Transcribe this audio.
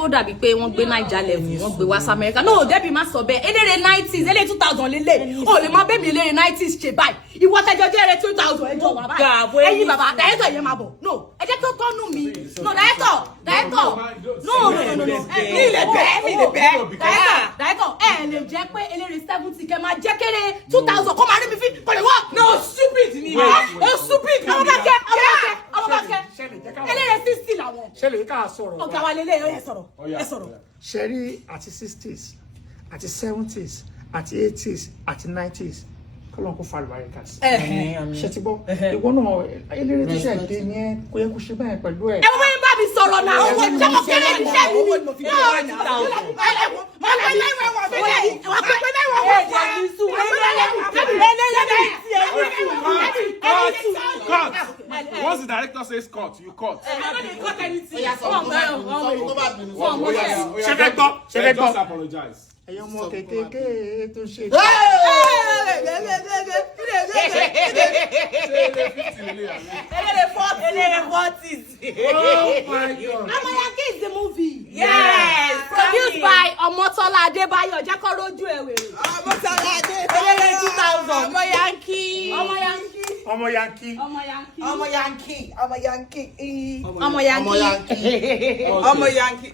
kó dàbí pé wọ́n gbé Naija level wọ́n gbé West America no Debbie má sọ bẹ́ẹ̀ eléré 90s eléré 2000 lélẹ̀ o lè má bẹ́ẹ̀ mi eléré 90s ṣe báyìí ìwọ tẹjọ jẹ́ eré 2000 ẹjọ́ wà báyìí ẹ̀yin bàbá director yẹn máa bọ̀ no ẹ jẹ́ tó tọ́nu mi no director no mi lè bẹ́ẹ̀ director ẹ lè jẹ́ pé eléré 70 kẹ́ máa jẹ́ kéré 2000 kó máa rí mi fi kò lè wọ́ no stupid ni stupid ọmọ bá kẹ́ eléré 60 làwọn ṣẹlẹ̀ ká sọ̀rọ̀ ọ̀gá wa lélẹ̀ ẹ sọ̀rọ̀ ṣẹ́rí àti 60s àti 70s àti 80s àti 90s kọ́lọ́n kó falùwà rẹ̀ kà sí. ṣe ti bọ́ ìwọ náà eléré tí ṣe dé ní ẹ kó yẹ kó ṣe báyìí pẹ̀lú ẹ. ẹ wọ́n bá bá mi sọ̀rọ̀ náà owó jẹ́ kó kéré níṣẹ́ mi ni. Once the director says cut, you cut. Just apologize. ẹ̀yin ọmọ kékeré tó ṣe. Yankee is the movie. Yes. Produced by Omotola Adebayo. Jẹ́kọ́ rojú ewé. Omotola Adebayo. 2000. Ọmọ Yankee. ọmọ Yankee. Ọmọ Yankee.